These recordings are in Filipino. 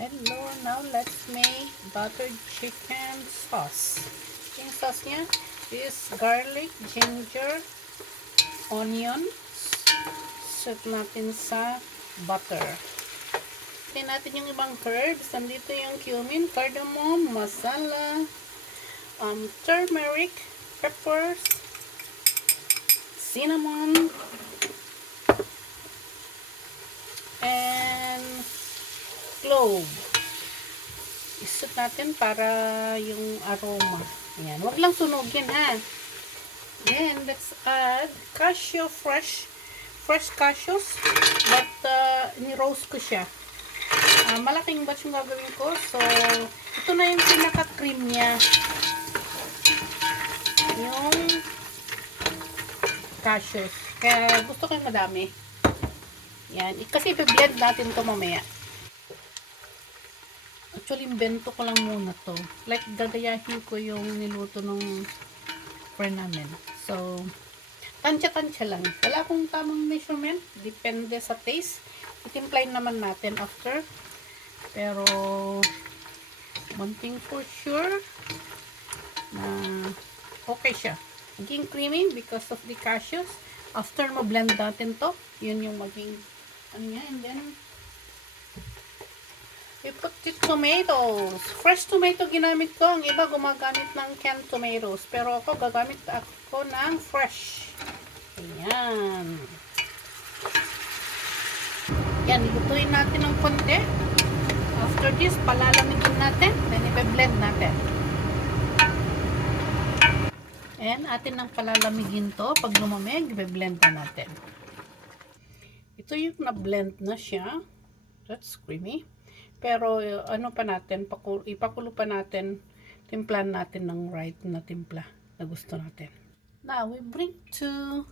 Hello, now let's make buttered chicken sauce. Yung sauce niya is garlic, ginger, onion. Set natin sa butter. Tingnan natin yung ibang herbs. Nandito yung cumin, cardamom, masala, turmeric, peppers, cinnamon, and clove. Isut natin para yung aroma. Ayan. Huwag lang sunugin ha. Then, let's add cashew, fresh cashews. But, ni-roast ko siya. Malaking batch yung gagawin ko. So, ito na yung pinaka-cream niya. Yung cashews. Kaya, gusto ko yung madami. Yan. Kasi i-blend natin to mamaya. Actually, invento ko lang muna to. Like, gagayahin ko yung niluto ng friend namin. So, tansya-tansya lang. Wala akong tamang measurement. Depende sa taste. Itimplayin naman natin after. Pero, one thing for sure, na okay siya. Maging creamy because of the cashews. After ma-blend natin to, yun yung maging, ano yan, and then, we put the tomatoes. Fresh tomato ginamit ko. Ang iba gumagamit ng canned tomatoes. Pero ako, gagamit ako ng fresh. Ayan. Yan, lutuin natin ng konti. After this, palalamigin natin. Then, ibe-blend natin. And, atin nang palalamigin to. Pag lumamig, ibe-blend na natin. Ito yung na-blend na siya. That's creamy. Pero, ano pa natin, ipakulo pa natin, timplan natin ng right na timpla na gusto natin. Now, we bring to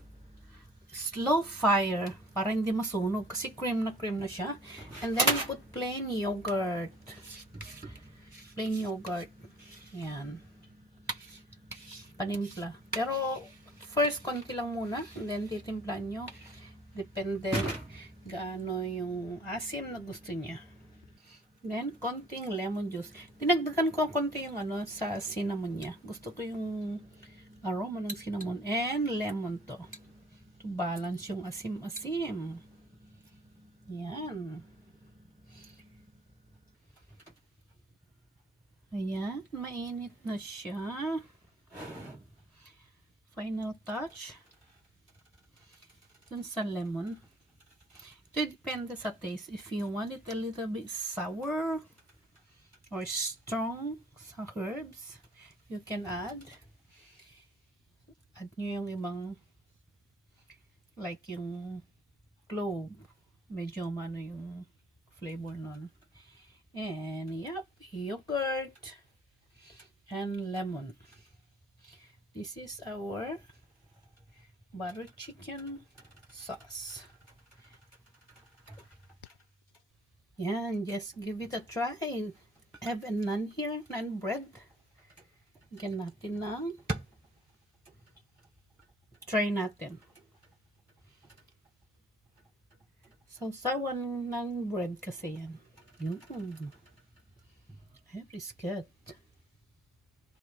slow fire para hindi masunog kasi cream na siya. And then, we put plain yogurt. Plain yogurt. Yan. Panimpla. Pero, first, konti lang muna. And then, titimplan nyo. Depende gaano yung asim na gusto niya. Then, konting lemon juice. Dinagdagan ko konti yung ano sa cinnamon niya. Gusto ko yung aroma ng cinnamon and lemon to. To balance yung asim-asim. Yan. Ayan. Mainit na siya. Final touch. Dun sa lemon. Ito depende sa taste. If you want it a little bit sour or strong sa herbs, you can add nyo yung ibang like yung clove. Medyo mano yung flavor nun. And yep, yogurt and lemon. This is our butter chicken sauce. Yan, just give it a try. I have a naan here, naan bread. Lagyan natin ng try natin. Sausawan ng bread kasi yan. Very good.